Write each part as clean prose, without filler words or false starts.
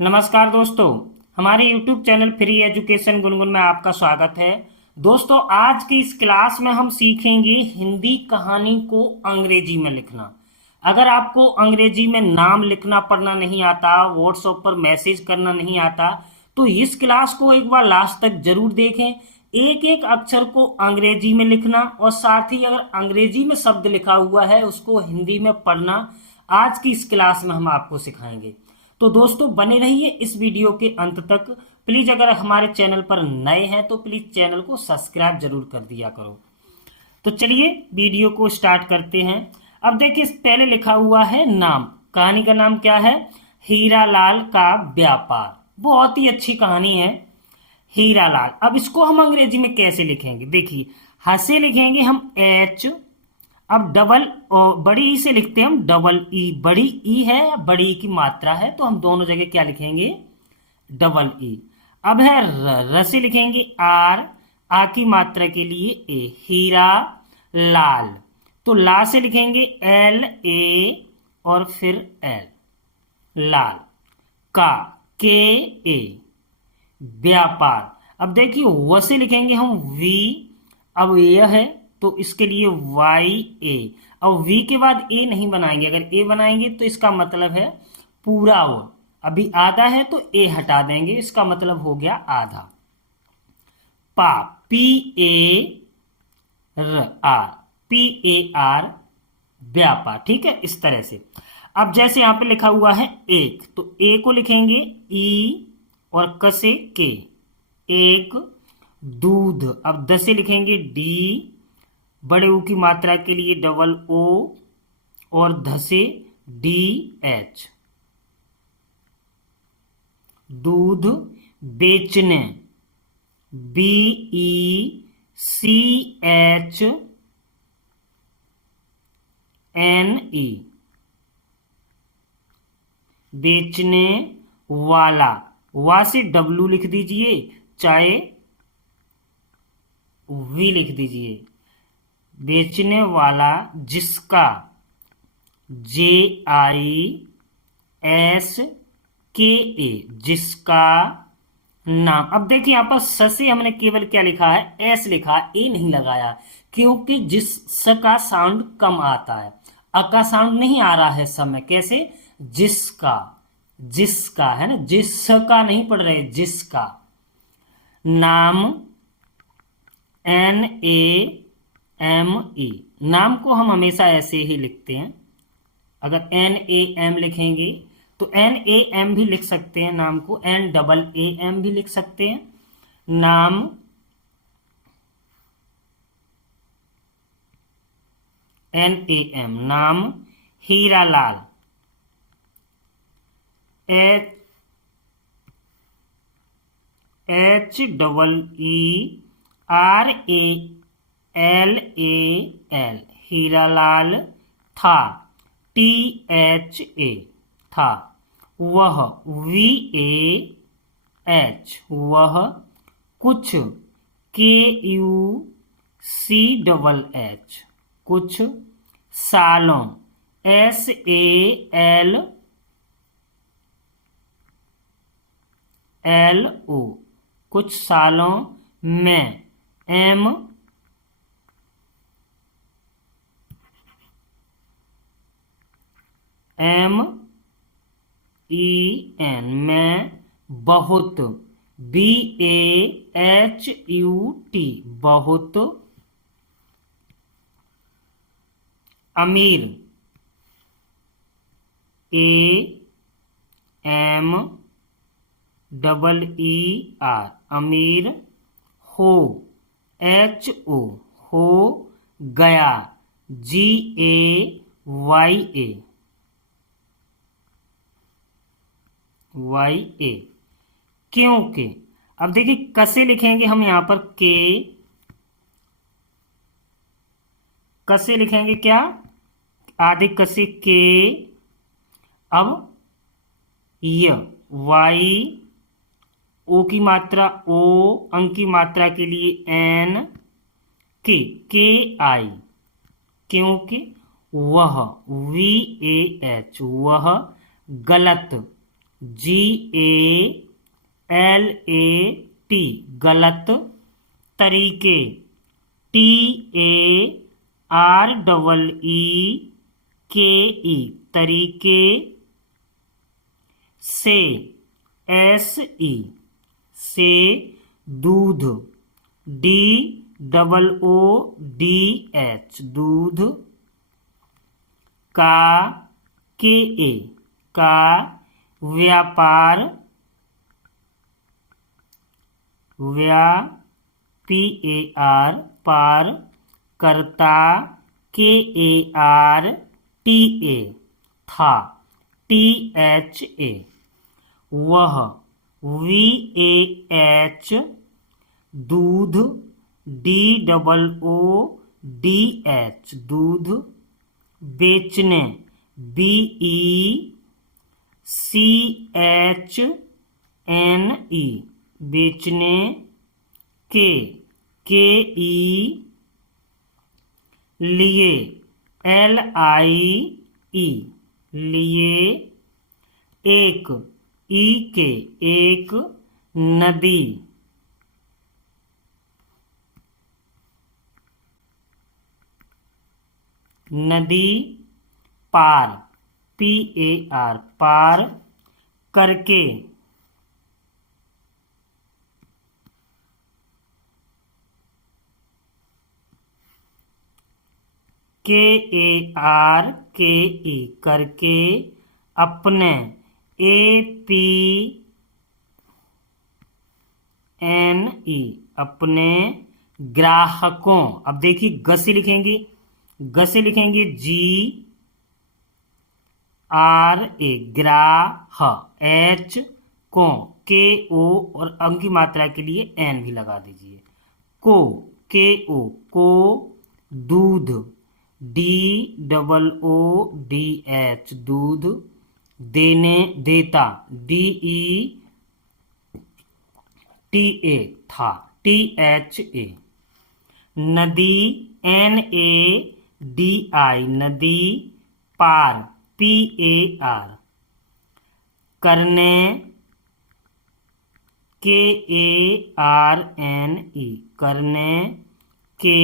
नमस्कार दोस्तों, हमारे YouTube channel free education Gungun में आपका स्वागत है। दोस्तों, आज की इस क्लास में हम सीखेंगे हिंदी कहानी को अंग्रेजी में लिखना। अगर आपको अंग्रेजी में नाम लिखना पढ़ना नहीं आता, व्हाट्सएप पर मैसेज करना नहीं आता, तो इस क्लास को एक बार लास्ट तक जरूर देखें। एक एक अक्षर को अंग्रेजी में लिखना और साथ ही अगर अंग्रेजी में शब्द लिखा हुआ है उसको हिंदी में पढ़ना आज की इस क्लास में हम आपको सिखाएंगे। तो दोस्तों, बने रहिए इस वीडियो के अंत तक। प्लीज अगर हमारे चैनल पर नए हैं तो प्लीज चैनल को सब्सक्राइब जरूर कर दिया करो। तो चलिए वीडियो को स्टार्ट करते हैं। अब देखिए, पहले लिखा हुआ है नाम। कहानी का नाम क्या है? हीरालाल का व्यापार। बहुत ही अच्छी कहानी है हीरालाल। अब इसको हम अंग्रेजी में कैसे लिखेंगे? देखिए, हंसे लिखेंगे हम एच। अब डबल बड़ी ई से लिखते हैं हम डबल ई। बड़ी ई है, बड़ी ई की मात्रा है, तो हम दोनों जगह क्या लिखेंगे? Double E. अब है र से लिखेंगे आर। आ की मात्रा के लिए ए। हीरा लाल। तो ला से लिखेंगे एल ए और फिर एल। लाल का के ए। व्यापार। अब देखिए, व से लिखेंगे हम वी। अब यह है तो इसके लिए वाई ए। अब वी के बाद ए नहीं बनाएंगे। अगर ए बनाएंगे तो इसका मतलब है पूरा। वो अभी आधा है तो ए हटा देंगे, इसका मतलब हो गया आधा। पा पी ए र आर। पी ए आर व्यापार। ठीक है, इस तरह से। अब जैसे यहां पे लिखा हुआ है एक, तो ए को लिखेंगे ई और क से के। एक दूध। अब द से लिखेंगे डी। बड़े ऊ की मात्रा के लिए डबल ओ और ध से डी एच। दूध बेचने। B E C H N E. बेचने वाला। वा से डब्लू लिख दीजिए, चाहे वी लिख दीजिए। बेचने वाला जिसका। जे आई एस के ए। जिसका नाम। अब देखिए, यहां पर स से हमने केवल क्या लिखा है? एस लिखा है, ए नहीं लगाया, क्योंकि जिस स का साउंड कम आता है, अ का साउंड नहीं आ रहा है समय। कैसे? जिसका। जिसका है ना, जिसका नहीं पढ़ रहे, जिसका। नाम एन ए एम ई। नाम को हम हमेशा ऐसे ही लिखते हैं। अगर एन ए एम लिखेंगे तो एन ए एम भी लिख सकते हैं नाम को, एन डबल ए एम भी लिख सकते हैं। नाम एन ए एम। नाम Hiralal. H H double E R A L A L. Hiralal था। टी एच ए था। वह वी ए एच। वह कुछ के यू सी डबल एच। कुछ सालों। S A L L O. कुछ सालों में। एम एम ई एन में। बहुत। B A H U T. बहुत। अमीर। A M double E R. अमीर हो। H O. हो गया। G A Y A. Y A. क्योंकि। अब देखिए, कसे लिखेंगे हम यहां पर के। कसे लिखेंगे क्या? आधे कसे के। अब य वाई। ओ की मात्रा ओ। अंक की मात्रा के लिए एन। के आई। क्योंकि वह वी ए एच। वह गलत। GALAT गलत, तरीके TAREEKE तरीके, से से दूध, DOODH दूध, का व्यापार, पार, करता, KARTA था, THA वह, VAH दूध, DOODH दूध, बेचने, BECHNE बेचने, KE लिए, LIE लिए, एक, एक, नदी, पार, PAR पार, करके, KARKE करके, अपने, APNE अपने, ग्राहकों। अब देखिए ग से लिखेंगे, GRA ग्राह, H KO और अंक की मात्रा के लिए N भी लगा दीजिए, KO दूध, DOODH दूध, देने, देता, DETA था, THA नदी, NADI नदी, पार, PAR करने, KARNE करने, के,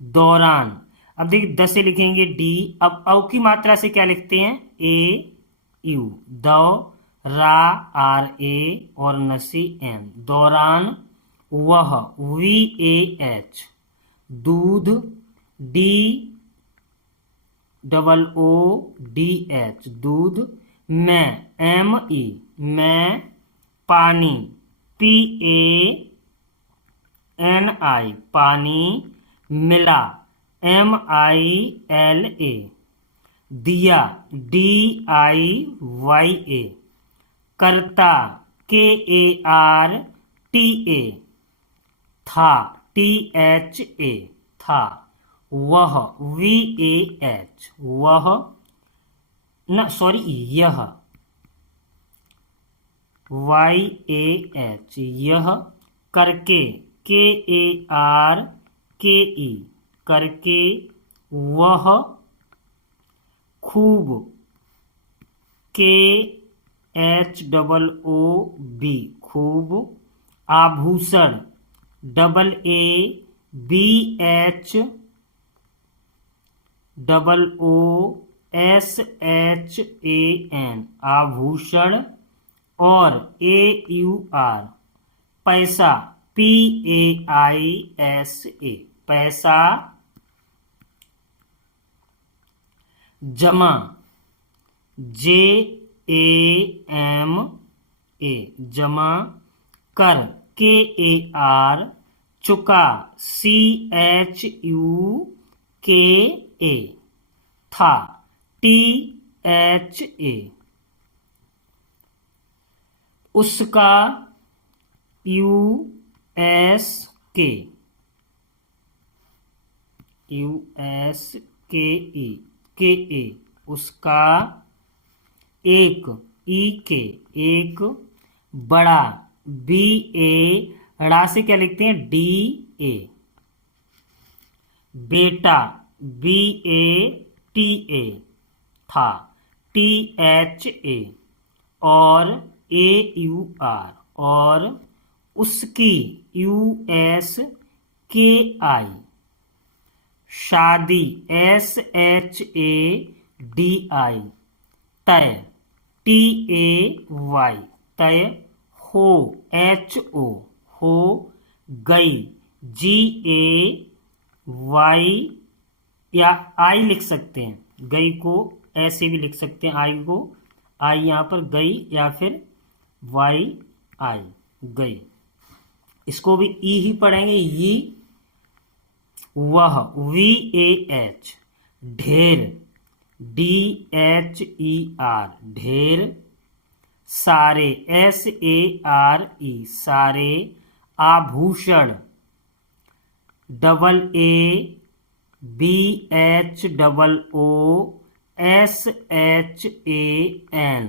दौरान। अब देखिए 10 से लिखेंगे D, अब औ की मात्रा से क्या लिखते हैं, AU दौ, रा, RA और नसी N दौरान, वह, VAH दूध, DOODH दूध, मैं, ME मैं, पानी, PANI पानी, मिला, MILA दिया, DIYA करता, KARTA था, THA था, वह, VAH वह, न सॉरी यह, YAH यह, करके, KARKE करके, वह, खूब, KHOOB खूब, आभूषण, ABHOOSHAN आभूषण, और AUR पैसा, PAISA पैसा, जमा, JAMA जमा, कर, KAR चुका, CHUKA था, THA उसका, USKA उसका, एक, एक, बड़ा, BA ड़ा से क्या लिखते हैं, DA बेटा, BATA था, THA, और AUR, और उसकी USKI, शादी SHADI, तय TAY, तय, हो HO, हो गई GAY, या आई लिख सकते हैं, गई को ऐसे भी लिख सकते हैं, आई को, आई यहाँ पर गई, या फिर वाई आई, गई। इसको भी ई ही पढ़ेंगे, ये वह VAH, ढेर DHER, ढेर, सारे SARE, सारे, आभूषण AABHOOSHAN,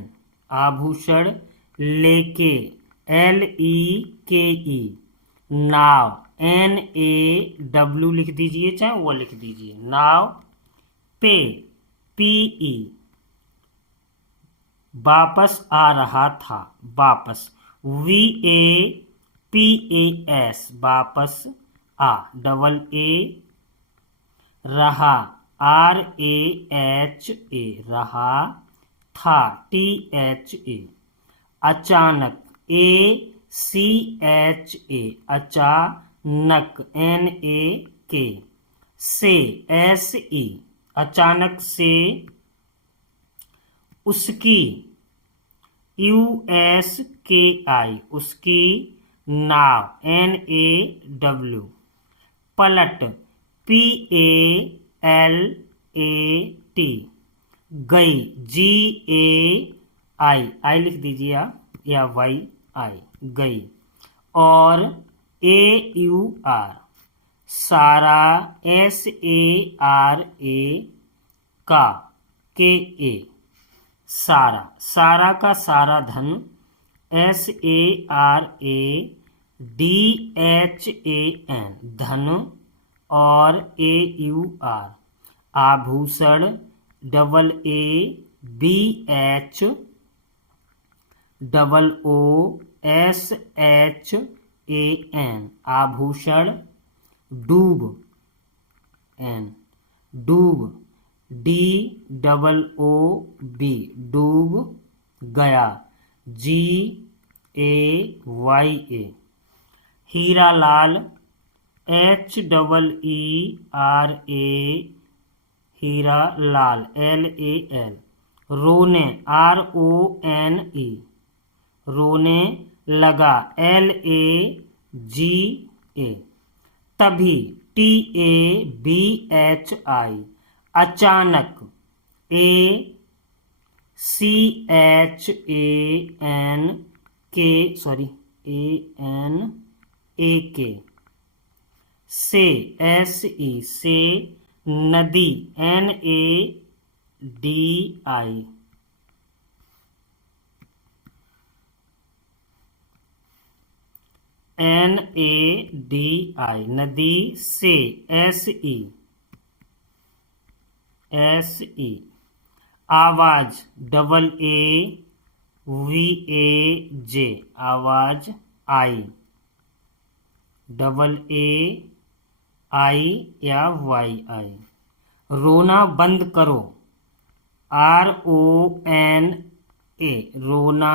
आभूषण, लेके LEKE, नाव NAW लिख दीजिए, चाहे वो लिख दीजिए, नाव, पे PE, वापस आ रहा था, वापस VAPAS, वापस आ, AA, रहा RAHA, रहा, था THA, अचानक ACHA, अचानक NAK, से SE, अचानक से, उसकी USKI, उसकी नाव NAW, पलट PALAT, गई GAI, आई लिख दीजिए आप, या वाई आई, गई, और AUR, सारा SARA, का KA, सारा, सारा का सारा धन SARADHAN, धन, और AUR, आभूषण AABHOOSHAN, आभूषण, डूब डूब DOOB, डूब गया GAYA, Hira Lal HEERA, Hira Lal LAL, रोने RONE, रोने लगा LAGA, तभी TABHI, अचानक ANAK, से SE, से, नदी NADI, नदी, से SE, आवाज AAVAJ, आवाज, आई, AI या YI, रोना बंद करो RONA, रोना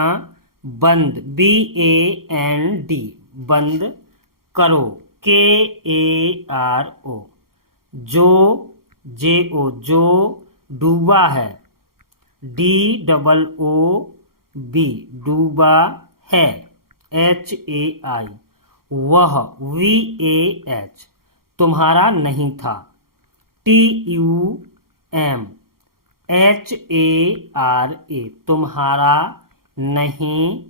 बंद BAND, बंद करो KARO, जो JO, जो डूबा है DOOB, डूबा है HAI, वह VAH, तुम्हारा नहीं था TUMHARA, तुम्हारा नहीं,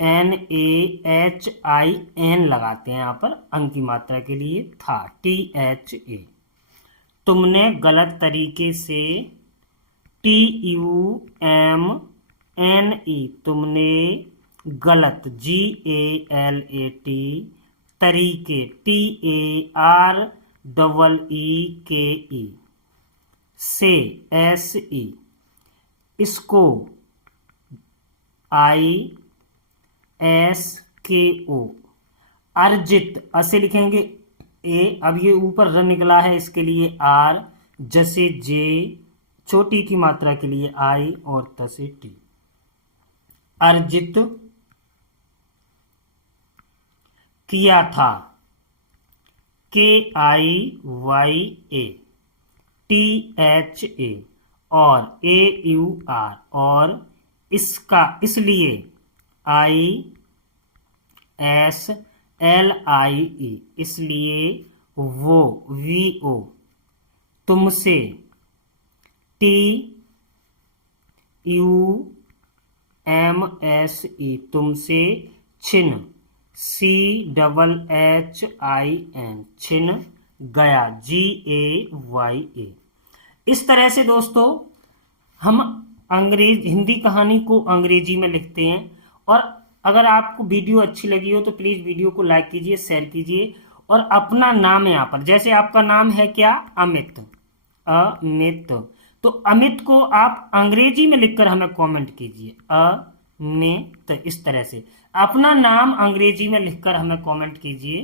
NAHIN लगाते हैं यहाँ पर अंक की मात्रा के लिए, था THA, तुमने गलत तरीके से TUMNE, तुमने गलत GALAT, तरीके TAREEKE, से SE, इसको ISKO, अर्जित, असे लिखेंगे ए, अब ये ऊपर र निकला है इसके लिए आर, जसे जे, छोटी की मात्रा के लिए आई और तसे टी, अर्जित किया था, KIYA, THA और AUR, और इसका इसलिए ISLIE, इसलिए वो, VO, तुमसे, TUMSE, तुमसे, छिन, CHHIN, छिन गया, GAYA। इस तरह से दोस्तों हम हिंदी कहानी को अंग्रेजी में लिखते हैं। और अगर आपको वीडियो अच्छी लगी हो तो प्लीज वीडियो को लाइक कीजिए, शेयर कीजिए, और अपना नाम यहाँ पर, जैसे आपका नाम है क्या, अमित, अमित, तो अमित को आप अंग्रेजी में लिखकर हमें कमेंट कीजिए, अमित, इस तरह से अपना नाम अंग्रेजी में लिखकर हमें कमेंट कीजिए।